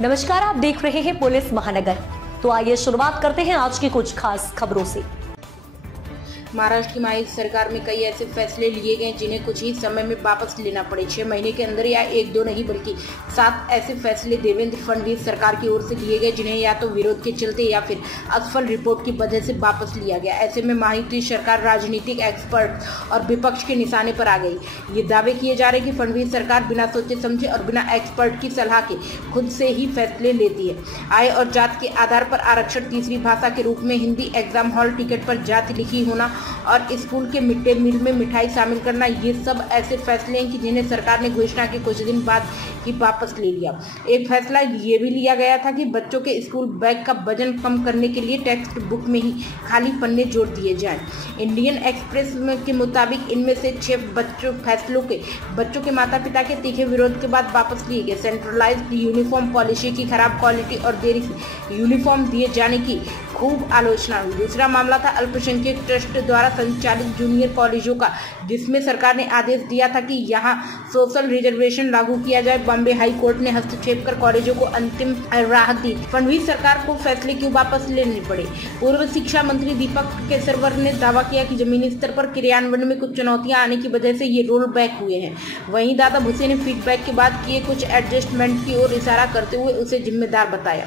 नमस्कार, आप देख रहे हैं पुलिस महानगर। तो आइए शुरुआत करते हैं आज की कुछ खास खबरों से। महाराष्ट्र की माही सरकार में कई ऐसे फैसले लिए गए जिन्हें कुछ ही समय में वापस लेना पड़े। 6 महीने के अंदर या 1-2 नहीं बल्कि 7 ऐसे फैसले देवेंद्र फडणवीस सरकार की ओर से लिए गए जिन्हें या तो विरोध के चलते या फिर असफल रिपोर्ट की वजह से वापस लिया गया। ऐसे में महायुति सरकार राजनीतिक एक्सपर्ट और विपक्ष के निशाने पर आ गई। ये दावे किए जा रहे कि फडणवीस सरकार बिना सोचे समझे और बिना एक्सपर्ट की सलाह के खुद से ही फैसले लेती है। आय और जात के आधार पर आरक्षण, तीसरी भाषा के रूप में हिंदी, एग्जाम हॉल टिकट पर जाति लिखी होना और स्कूल के मिड डे मील में मिठाई शामिल करना, ये सब ऐसे फैसले हैं कि जिन्हें सरकार ने घोषणा के कुछ दिन बाद ही वापस ले लिया। एक फैसला ये भी लिया गया था कि बच्चों के स्कूल बैग का वजन कम करने के लिए टेक्स्ट बुक में ही खाली पन्ने जोड़ दिए जाएं। इंडियन एक्सप्रेस के मुताबिक इनमें से 6 फैसलों के बच्चों के माता पिता के तीखे विरोध के बाद वापस लिए गए। सेंट्रलाइज्ड यूनिफॉर्म पॉलिसी की खराब क्वालिटी और देरी से यूनिफॉर्म दिए जाने की खूब आलोचना हुई। दूसरा मामला था अल्पसंख्यक ट्रस्ट द्वारा संचालित जूनियर कॉलेजों का, जिसमें सरकार ने आदेश दिया था कि यहां सोशल रिजर्वेशन लागू किया जाए। बॉम्बे हाई कोर्ट ने हस्तक्षेप कर कॉलेजों को अंतिम राहत दी। फडणवीस सरकार को फैसले क्यों वापस लेने पड़े? पूर्व शिक्षा मंत्री दीपक केसरकर ने दावा किया कि जमीनी स्तर पर क्रियान्वयन में कुछ चुनौतियां आने की वजह से ये रोल बैक हुए हैं। वहीं दादा भुसे ने फीडबैक के बाद किए कुछ एडजस्टमेंट की ओर इशारा करते हुए उसे जिम्मेदार बताया।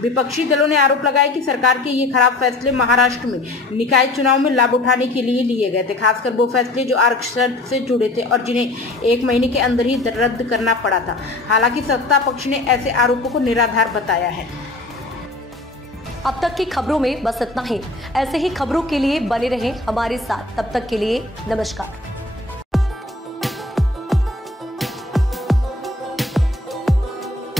विपक्षी दलों ने आरोप लगाया कि सरकार के ये खराब फैसले महाराष्ट्र में निकाय चुनाव में लाभ उठाने के लिए लिए गए थे, खासकर वो फैसले जो आरक्षण से जुड़े थे और जिन्हें 1 महीने के अंदर ही रद्द करना पड़ा था। हालांकि सत्ता पक्ष ने ऐसे आरोपों को निराधार बताया है। अब तक की खबरों में बस इतना ही। ऐसे ही खबरों के लिए बने रहें हमारे साथ। तब तक के लिए नमस्कार।